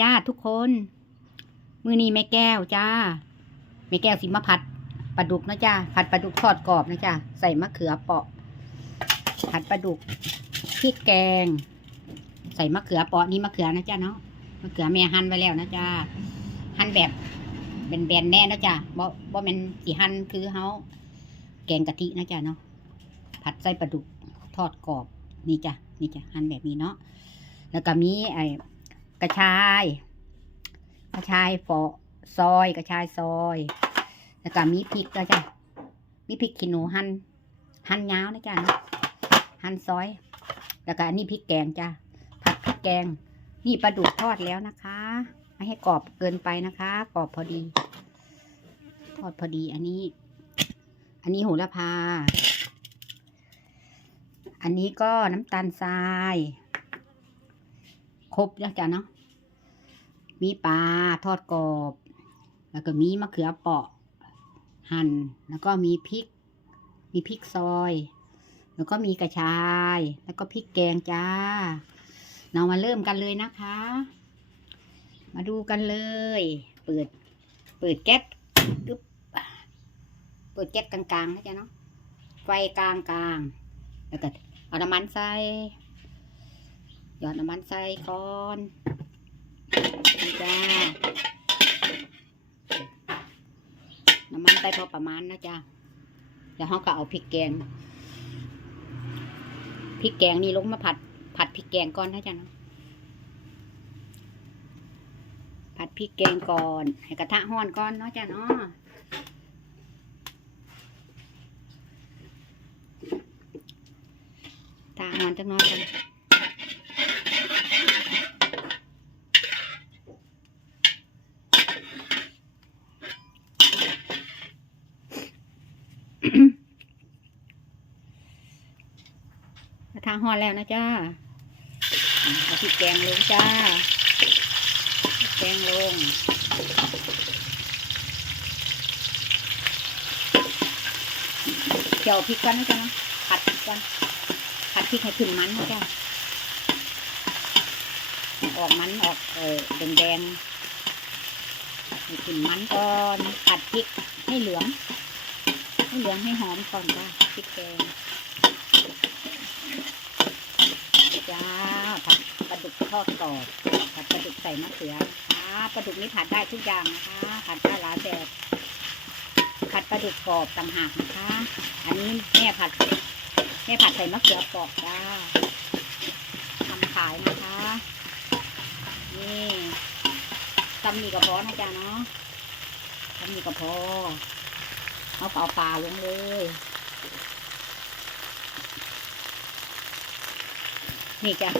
จ้าทุกคน มือนี้แม่แก้วจ้า แม่แก้วสิมาผัดปลาดุกนะจ้าผัดปลาดุกทอดกรอบนะจ้าใส่มะเขือเปาะ ผัดปลาดุกพริกแกง ใส่มะเขือเปาะนี่มะเขือนะจ้าเนาะมะเขือแม่หั่นไว้แล้วนะจ้าหั่นแบบแบนๆแน่นะจ้าบ่บ่แม่นสิหั่นคือเฮาแกงกะทินะจ้าเนาะผัดใส่ปลาดุกทอดกรอบนี่จ้ะนี่จ้ะหั่นแบบนี้เนาะแล้วก็มีไอ กระชาย กระชายฝอซอยกระชายซอย แล้วก็มีพริกแล้วจ้ะมีพริกขี้หนูหั่นหั่นยาวนะจ้ะเนหั่นซอย แล้วก็อันนี้พริกแกงจ้ะผัดพริกแกง นี่ปลาดุกทอดแล้วนะคะ ไม่ให้กรอบเกินไปนะคะ กรอบพอดี ทอดพอดีอันนี้ อันนี้โหระพา อันนี้ก็น้ำตาลทราย ครบแล้วจ้ะเนาะ มีปลาทอดกรอบ แล้วก็มีมะเขือเปาะ หั่น แล้วก็มีพริก มีพริกซอย แล้วก็มีกระชาย แล้วก็พริกแกงจ้า เรามาเริ่มกันเลยนะคะ มาดูกันเลย เปิด เปิดแก๊สกึ๊บเปิดแก๊สกลางๆนะจ๊ะเนาะ ไฟกลางๆ แล้วก็เอาน้ำมันใส่ หยอดน้ำมันใส่ก่อนนะจ้า น้ำมันใส่พอประมาณนะจ้าแล้วเขาก็เอาพริกแกง พริกแกงนี่ลงมาผัด ผัดพริกแกงก่อนนะจ๊ะเนาะผัดพริกแกงก่อน ให้กระทะห้อนก่อนเนาะจ้ะเนาะตาหอนจังน้อยกัน กระทะฮ้อนแล้วนะจ้าเอาพริกแกงลงจ้าแกงลงเจียวพริกก่อนนะจ๊ะนาะผัดพริกก่อนผัดพริกให้ขึ้นมันนะจ้าออกมันออกเออแดงๆให้ขึ้นมันก่อนผัดพริกให้เหลืองให้เหลืองให้หอมก่อนจ้าพริกแกง จ้าผั ดุกทอดกรอบผัดปลาดุกใส่มะเขือปลาดุกนี้ผัดได้ทุกอย่างนะคะผัดได้หลายแบบผัดปลาดุกกรอบต่างหากนะคะ อันนี้แม่ผัดแม่ผัดใส่มะเขือปอกจ้าทำขายนะคะ นี่ตำหมี่กระเพาะนะจ๊ะเนาะตำหมี่กระเพาะเอาเปล่าปลาลงเลยนี่จ้ะ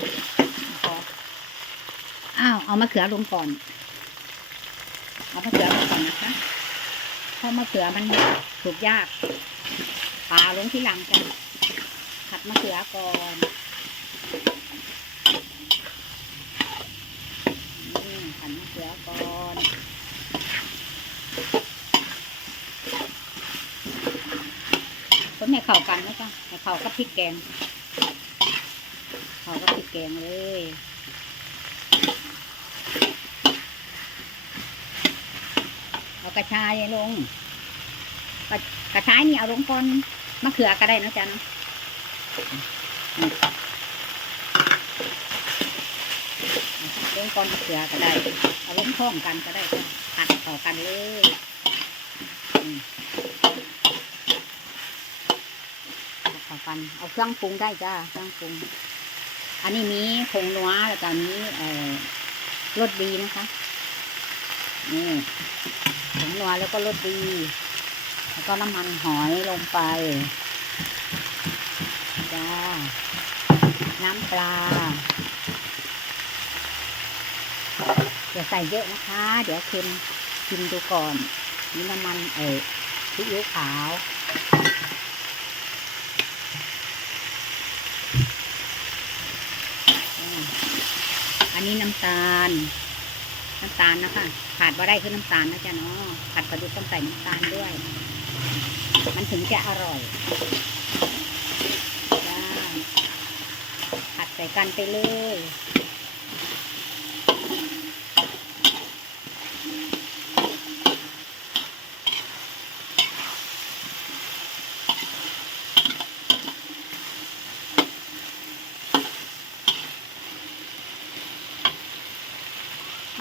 อ้าวเอามะเขือลงก่อน เอามะเขือลงก่อนนะคะเพราะมะเขือมันถูกยากปลาลงที่หลังจ้ะผัดมะเขือก่อนผัดมะเขือก่อนคนให้เข้ากันนะจ๊ะให้เข้ากับพริกแกงเขาก็พริกแกงเลย เอา กระชายลง กระกระชายนี่เอาลงก่อนมะเขือก็ได้นะจ๊ะเนาะลงก่อนมะเขือก็ได้ เอาลงพร้อมกันก็ได้จ้ะผัดต่อกันเลยตัดต่อกันเอาเครื่องปรุงได้จ้าเครื่องปรุง อันนี้มีผงนัวแล้วก็มีเอ่อรสดีนะคะนี่ นัวแล้วก็รสดี แล้วก็น้ำมันหอยลงไปจ้าน้ำปลาอย่าใส่เยอะนะคะ เดี๋ยวเค็มชิมดูก่อน นี่น้ำมันเอ่อซีอิ๊วขาวอันนี้น้ำตาล น้ำตาลนะคะ ขาดว่าได้คือน้ำตาลนะจ๊ะเนาะผัดปลาดุกต้องใส่น้ำตาลด้วย มันถึงจะอร่อยจ้ผัดใส่กันไปเลย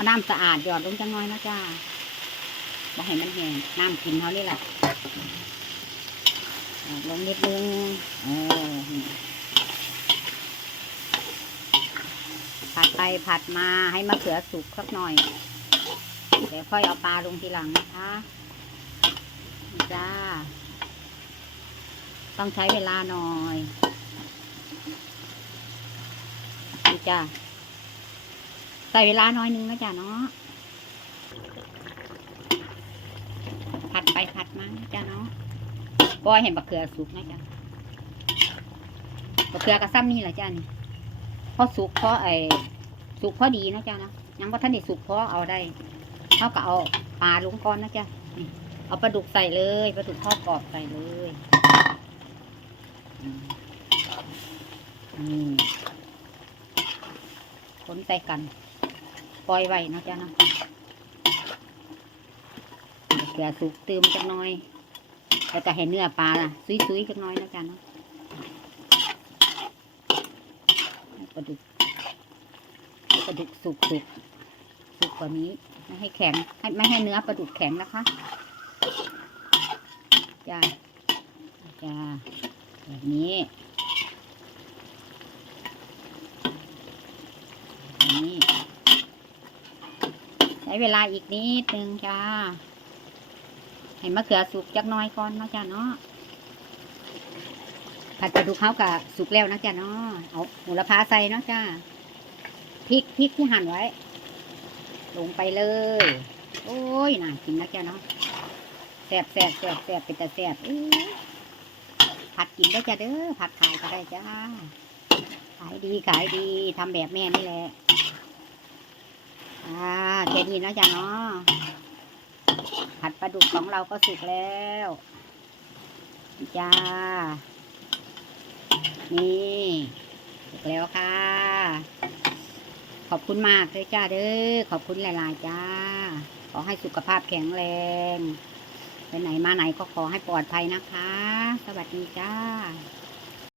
น้ำสะอาดหยอดลงจังน้อยนะจ้าบอกให้มันแห้งน้ำกินเขานี่แหละลงนิดนึงเออนี่ผัดไปผัดมาให้มะเขือสุกสักหน่อย เดี๋ยวค่อยเอาปลาลงทีหลังนะคะน้า ต้องใช้เวลาหน่อยน้า ส่เวลาน้อยนึงนะจ๊ะเนาะผัดไปผัดมาจ๊ะเนาะปล่อยเห็นบักเขือสุกนะจ๊ะบักเขือกระซ้ำนี่แหละจ้ะนี่พอสุกพอไอ้สุกพอดีนะจ๊ะเนาะยังว่าท่านได้สุกพอเอาได้เท่ากับเอาปลาลงก่อนนะจ๊ะเอาปลาดุกใส่เลยปลาดุกทอดกรอบใส่เลยอืมอืมคนใส่กัน ปล่อยไว้นะจ๊ะเนาะเกลือสุกเติมจักหน่อยแล้วก็ให้เนื้อปลาล่ะซุยๆจักหน่อยนะจ๊ะเนาะปลาดุกปลาดุกสุกสุกสุกกว่านี้ไม่ให้แข็งไม่ให้เนื้อปลาดุกแข็งนะคะจ้าจ้าแบบนี้แบบนี้ ใช้ เวลาอีกนิดนึงจ้า ให้มะเขือสุกจักน้อยก่อนนะจ้าเนาะ ผัดปลาดุกเขากับสุกแล้วนะจ้าเนาะ เอาหมูละพาใส่เนาะจ้า พริกพริกที่หั่นไว้ ลงไปเลย โอ้ยน่ากินนะจ้าเนาะแสบแสบแสบแสบเป็นแต่แสบผัดกินได้จ้าเด้อ ผัดขายก็ได้จ้า ขายดีขายดีทำแบบแม่นี่แหละ อ่าแค่นี้นะจ๊ะเนาะผัดปลาดุกของเราก็สุกแล้วจ้า นี่สุกแล้วค่ะ ขอบคุณมากเลยจ้าเด้อ ขอบคุณหลาย ๆ จ้า ขอให้สุขภาพแข็งแรง ไปไหนมาไหนก็ขอให้ปลอดภัยนะคะ สวัสดีจ้า